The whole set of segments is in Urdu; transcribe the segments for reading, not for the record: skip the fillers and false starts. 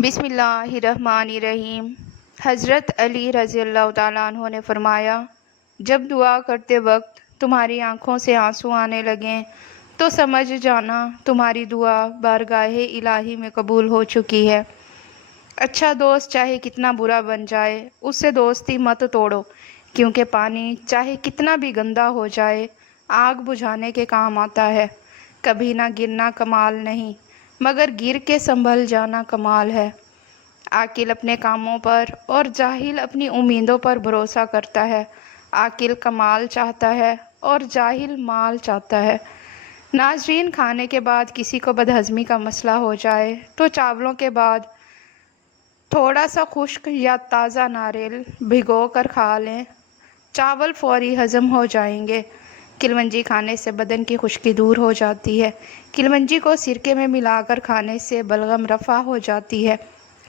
بسم اللہ الرحمن الرحیم۔ حضرت علی رضی اللہ تعالیٰ عنہ نے فرمایا، جب دعا کرتے وقت تمہاری آنکھوں سے آنسو آنے لگیں تو سمجھ جانا تمہاری دعا بارگاہ الہی میں قبول ہو چکی ہے۔ اچھا دوست چاہے کتنا برا بن جائے اس سے دوستی مت توڑو، کیونکہ پانی چاہے کتنا بھی گندا ہو جائے آگ بجھانے کے کام آتا ہے۔ کبھی نہ گرنا کمال نہیں مگر گر کے سنبھل جانا کمال ہے۔ عاقل اپنے کاموں پر اور جاہل اپنی امیدوں پر بھروسہ کرتا ہے۔ عاقل کمال چاہتا ہے اور جاہل مال چاہتا ہے۔ ناظرین، کھانے کے بعد کسی کو بدہضمی کا مسئلہ ہو جائے تو چاولوں کے بعد تھوڑا سا خشک یا تازہ ناریل بھگو کر کھا لیں، چاول فوری ہضم ہو جائیں گے۔ کلونجی کھانے سے بدن کی خشکی دور ہو جاتی ہے۔ کلونجی کو سرکے میں ملا کر کھانے سے بلغم رفع ہو جاتی ہے۔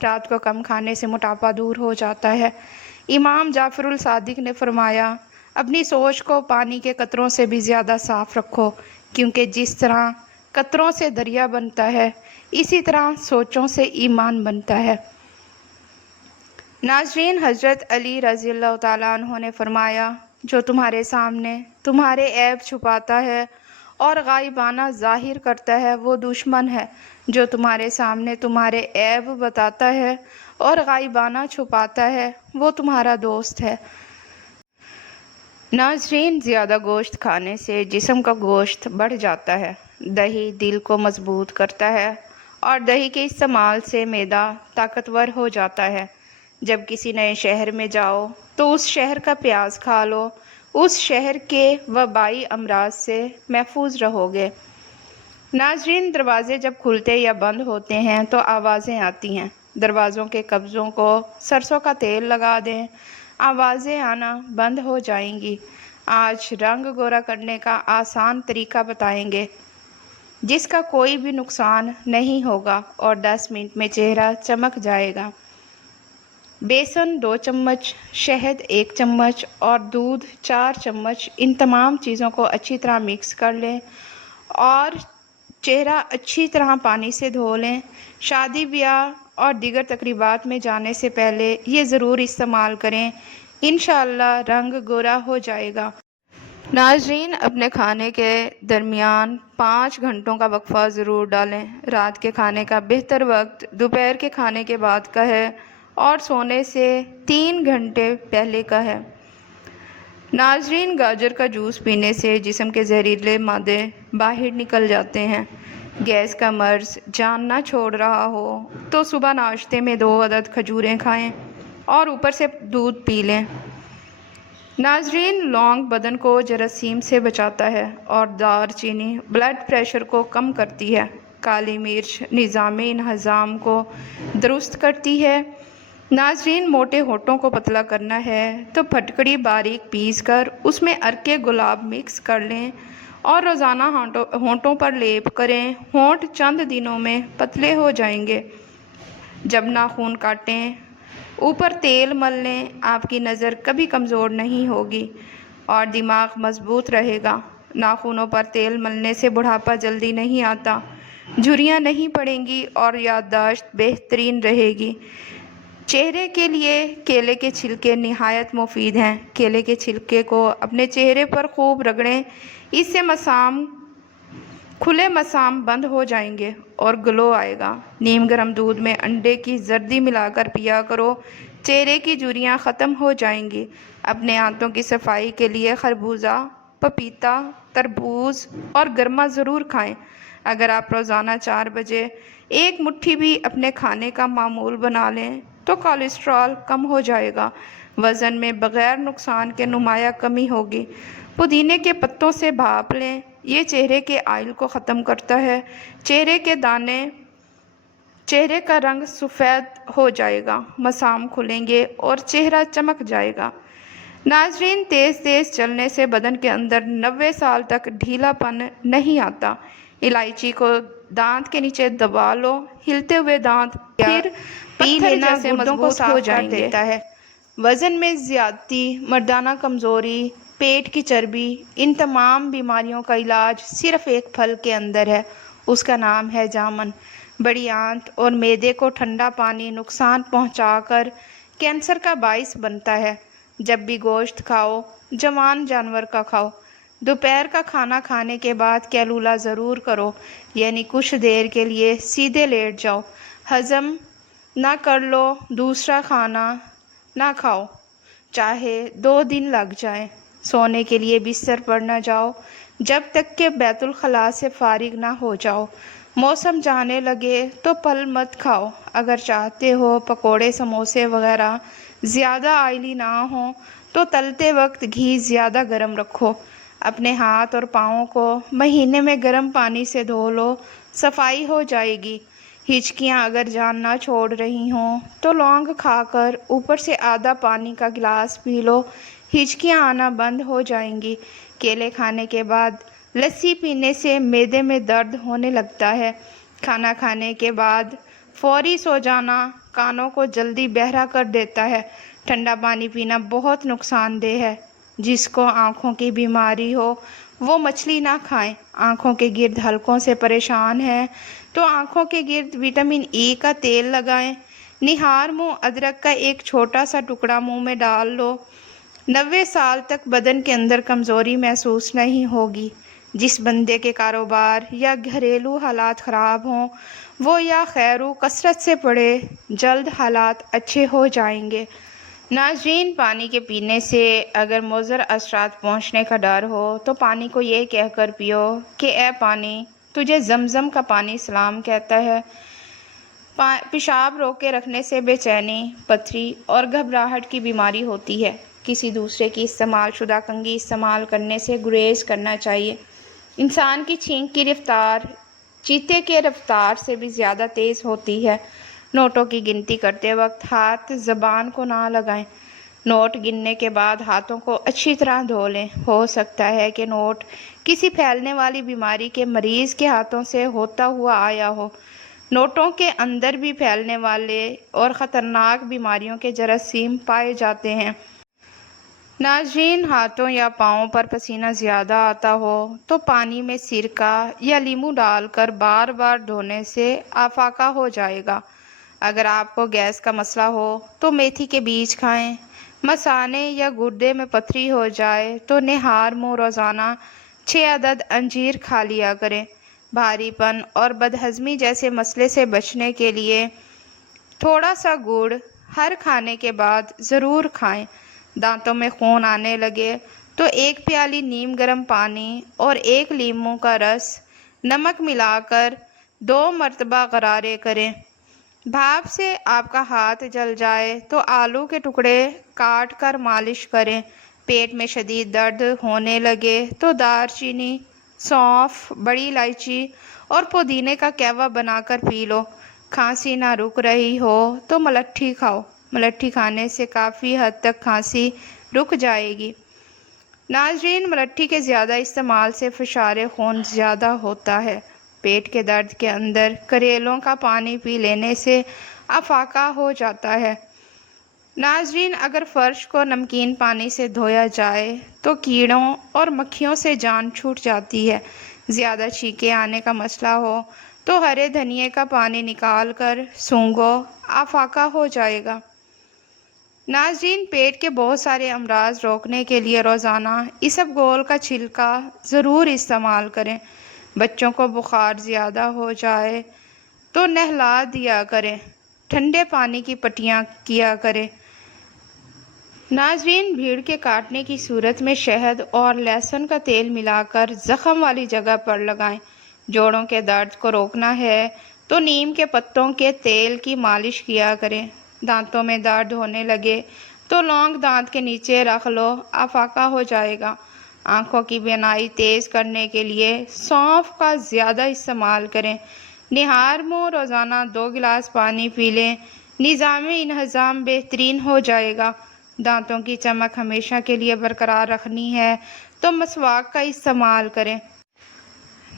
رات کو کم کھانے سے موٹاپا دور ہو جاتا ہے۔ امام جعفر الصادق نے فرمایا، اپنی سوچ کو پانی کے قطروں سے بھی زیادہ صاف رکھو، کیونکہ جس طرح قطروں سے دریا بنتا ہے اسی طرح سوچوں سے ایمان بنتا ہے۔ ناظرین، حضرت علی رضی اللہ تعالیٰ عنہ نے فرمایا، جو تمہارے سامنے تمہارے عیب چھپاتا ہے اور غائبانہ ظاہر کرتا ہے وہ دشمن ہے، جو تمہارے سامنے تمہارے عیب بتاتا ہے اور غائبانہ چھپاتا ہے وہ تمہارا دوست ہے۔ ناظرین، زیادہ گوشت کھانے سے جسم کا گوشت بڑھ جاتا ہے۔ دہی دل کو مضبوط کرتا ہے اور دہی کے استعمال سے معدہ طاقتور ہو جاتا ہے۔ جب کسی نئے شہر میں جاؤ تو اس شہر کا پیاز کھا لو، اس شہر کے وبائی امراض سے محفوظ رہو گے۔ ناظرین، دروازے جب کھلتے یا بند ہوتے ہیں تو آوازیں آتی ہیں۔ دروازوں کے قبضوں کو سرسوں کا تیل لگا دیں، آوازیں آنا بند ہو جائیں گی۔ آج رنگ گورا کرنے کا آسان طریقہ بتائیں گے جس کا کوئی بھی نقصان نہیں ہوگا اور 10 منٹ میں چہرہ چمک جائے گا۔ بیسن 2 چمچ، شہد 1 چمچ اور دودھ 4 چمچ، ان تمام چیزوں کو اچھی طرح مکس کر لیں اور چہرہ اچھی طرح پانی سے دھو لیں۔ شادی بیاہ اور دیگر تقریبات میں جانے سے پہلے یہ ضرور استعمال کریں، انشاءاللہ رنگ گورا ہو جائے گا۔ ناظرین، اپنے کھانے کے درمیان 5 گھنٹوں کا وقفہ ضرور ڈالیں۔ رات کے کھانے کا بہتر وقت دوپہر کے کھانے کے بعد کا ہے اور سونے سے 3 گھنٹے پہلے کا ہے۔ ناظرین، گاجر کا جوس پینے سے جسم کے زہریلے مادے باہر نکل جاتے ہیں۔ گیس کا مرض جان نہ چھوڑ رہا ہو تو صبح ناشتے میں 2 عدد کھجوریں کھائیں اور اوپر سے دودھ پی لیں۔ ناظرین، لونگ بدن کو جراثیم سے بچاتا ہے اور دار چینی بلڈ پریشر کو کم کرتی ہے۔ کالی مرچ نظام ہضم کو درست کرتی ہے۔ ناظرین، موٹے ہونٹوں کو پتلا کرنا ہے تو پھٹکڑی باریک پیس کر اس میں عرق گلاب مکس کر لیں اور روزانہ ہونٹوں پر لیپ کریں۔ ہونٹ چند دنوں میں پتلے ہو جائیں گے۔ جب ناخن کاٹیں اوپر تیل مل لیں، آپ کی نظر کبھی کمزور نہیں ہوگی اور دماغ مضبوط رہے گا۔ ناخنوں پر تیل ملنے سے بڑھاپا جلدی نہیں آتا، جھریاں نہیں پڑیں گی اور یادداشت بہترین رہے گی۔ چہرے کے لیے کیلے کے چھلکے نہایت مفید ہیں۔ کیلے کے چھلکے کو اپنے چہرے پر خوب رگڑیں، اس سے کھلے مسام بند ہو جائیں گے اور گلو آئے گا۔ نیم گرم دودھ میں انڈے کی زردی ملا کر پیا کرو، چہرے کی جھریاں ختم ہو جائیں گی۔ اپنے دانتوں کی صفائی کے لیے خربوزہ، پپیتا، تربوز اور گرما ضرور کھائیں۔ اگر آپ روزانہ 4 بجے 1 مٹھی بھی اپنے کھانے کا معمول بنا لیں تو کولیسٹرول کم ہو جائے گا، وزن میں بغیر نقصان کے نمایاں کمی ہوگی۔ پودینے کے پتوں سے بھاپ لیں، یہ چہرے کے آئل کو ختم کرتا ہے۔ چہرے کا رنگ سفید ہو جائے گا، مسام کھلیں گے اور چہرہ چمک جائے گا۔ ناظرین، تیز چلنے سے بدن کے اندر 90 سال تک ڈھیلا پن نہیں آتا۔ الائچی کو دانت کے نیچے دبا لو، ہلتے ہوئے دانت پھر پی لینا گردوں کو صاف کر دیتا ہے۔ وزن میں زیادتی، مردانہ کمزوری، پیٹ کی چربی، ان تمام بیماریوں کا علاج صرف ایک پھل کے اندر ہے، اس کا نام ہے جامن۔ بڑی آنت اور معدے کو ٹھنڈا پانی نقصان پہنچا کر کینسر کا باعث بنتا ہے۔ جب بھی گوشت کھاؤ، جوان جانور کا کھاؤ۔ دوپہر کا کھانا کھانے کے بعد کیلولا ضرور کرو، یعنی کچھ دیر کے لیے سیدھے لیٹ جاؤ۔ ہضم نہ کر لو، دوسرا کھانا نہ کھاؤ، چاہے 2 دن لگ جائیں۔ سونے کے لیے بستر پر نہ جاؤ جب تک کہ بیت الخلاء سے فارغ نہ ہو جاؤ۔ موسم جانے لگے تو پھل مت کھاؤ۔ اگر چاہتے ہو پکوڑے، سموسے وغیرہ زیادہ آئلی نہ ہوں تو تلتے وقت گھی زیادہ گرم رکھو۔ اپنے ہاتھ اور پاؤں کو مہینے میں گرم پانی سے دھو لو، صفائی ہو جائے گی۔ ہچکیاں اگر جان نہ چھوڑ رہی ہوں تو لونگ کھا کر اوپر سے آدھا پانی کا گلاس پی لو، ہچکیاں آنا بند ہو جائیں گی۔ کیلے کھانے کے بعد لسی پینے سے معدے میں درد ہونے لگتا ہے۔ کھانا کھانے کے بعد فوری سو جانا کانوں کو جلدی بہرا کر دیتا ہے۔ ٹھنڈا پانی پینا بہت نقصان دہ ہے۔ جس کو آنکھوں کی بیماری ہو وہ مچھلی نہ کھائیں۔ آنکھوں کے گرد حلقوں سے پریشان ہیں تو آنکھوں کے گرد وٹامن ای کا تیل لگائیں۔ نہار منہ ادرک کا ایک چھوٹا سا ٹکڑا منہ میں ڈال لو۔ 90 سال تک بدن کے اندر کمزوری محسوس نہیں ہوگی۔ جس بندے کے کاروبار یا گھریلو حالات خراب ہوں وہ یا خیرو کثرت سے پڑھے، جلد حالات اچھے ہو جائیں گے۔ ناظرین، پانی کے پینے سے اگر مضر اثرات پہنچنے کا ڈر ہو تو پانی کو یہ کہہ کر پیو کہ اے پانی، تجھے زمزم کا پانی سلام کہتا ہے۔ پیشاب روکے رکھنے سے بے چینی، پتھری اور گھبراہٹ کی بیماری ہوتی ہے۔ کسی دوسرے کی استعمال شدہ کنگھی استعمال کرنے سے گریز کرنا چاہیے۔ انسان کی چھینک کی رفتار چیتے کے رفتار سے بھی زیادہ تیز ہوتی ہے۔ نوٹوں کی گنتی کرتے وقت ہاتھ زبان کو نہ لگائیں۔ نوٹ گننے کے بعد ہاتھوں کو اچھی طرح دھو لیں۔ ہو سکتا ہے کہ نوٹ کسی پھیلنے والی بیماری کے مریض کے ہاتھوں سے ہوتا ہوا آیا ہو۔ نوٹوں کے اندر بھی پھیلنے والے اور خطرناک بیماریوں کے جراثیم پائے جاتے ہیں۔ ناظرین، ہاتھوں یا پاؤں پر پسینہ زیادہ آتا ہو تو پانی میں سرکہ یا لیموں ڈال کر بار بار دھونے سے افاقہ ہو جائے گا۔ اگر آپ کو گیس کا مسئلہ ہو تو میتھی کے بیج کھائیں۔ مثانے یا گردے میں پتھری ہو جائے تو نہار منہ روزانہ 6 عدد انجیر کھا لیا کریں۔ بھاری پن اور بدہضمی جیسے مسئلے سے بچنے کے لیے تھوڑا سا گڑ ہر کھانے کے بعد ضرور کھائیں۔ دانتوں میں خون آنے لگے تو 1 پیالی نیم گرم پانی اور 1 لیموں کا رس نمک ملا کر 2 مرتبہ غرارے کریں۔ بھاپ سے آپ کا ہاتھ جل جائے تو آلو کے ٹکڑے کاٹ کر مالش کریں۔ پیٹ میں شدید درد ہونے لگے تو دار چینی، سونف، بڑی الائچی اور پودینے کا قہوہ بنا کر پی لو۔ کھانسی نہ رک رہی ہو تو ملٹھی کھاؤ۔ ملٹھی کھانے سے کافی حد تک کھانسی رک جائے گی۔ ناظرین، ملٹھی کے زیادہ استعمال سے فشار خون زیادہ ہوتا ہے۔ پیٹ کے درد کے اندر کریلوں کا پانی پی لینے سے افاقہ ہو جاتا ہے۔ ناظرین، اگر فرش کو نمکین پانی سے دھویا جائے تو کیڑوں اور مکھیوں سے جان چھوٹ جاتی ہے۔ زیادہ چھینکیں آنے کا مسئلہ ہو تو ہرے دھنیے کا پانی نکال کر سونگھو، افاقہ ہو جائے گا۔ ناظرین، پیٹ کے بہت سارے امراض روکنے کے لیے روزانہ اسب گول کا چھلکا ضرور استعمال کریں۔ بچوں کو بخار زیادہ ہو جائے تو نہلا دیا کریں۔ ٹھنڈے پانی کی پٹیاں کیا کریں۔ ناظرین، بھیڑ کے کاٹنے کی صورت میں شہد اور لہسن کا تیل ملا کر زخم والی جگہ پر لگائیں۔ جوڑوں کے درد کو روکنا ہے تو نیم کے پتوں کے تیل کی مالش کیا کریں۔ دانتوں میں درد ہونے لگے تو لونگ دانت کے نیچے رکھ لو، افاقہ ہو جائے گا۔ آنکھوں کی بینائی تیز کرنے کے لیے سونف کا زیادہ استعمال کریں۔ نہار منہ روزانہ 2 گلاس پانی پی لیں، نظام انہضام بہترین ہو جائے گا۔ دانتوں کی چمک ہمیشہ کے لیے برقرار رکھنی ہے تو مسواک کا استعمال کریں۔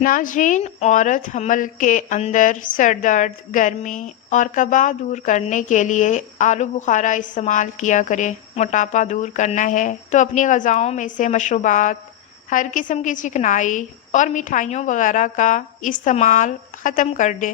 ناظرین، عورت حمل کے اندر سر درد، گرمی اور قبا دور کرنے کے لیے آلو بخارا استعمال کیا کرے۔ موٹاپا دور کرنا ہے تو اپنی غذاؤں میں سے مشروبات، ہر قسم کی چکنائی اور مٹھائیوں وغیرہ کا استعمال ختم کر دے۔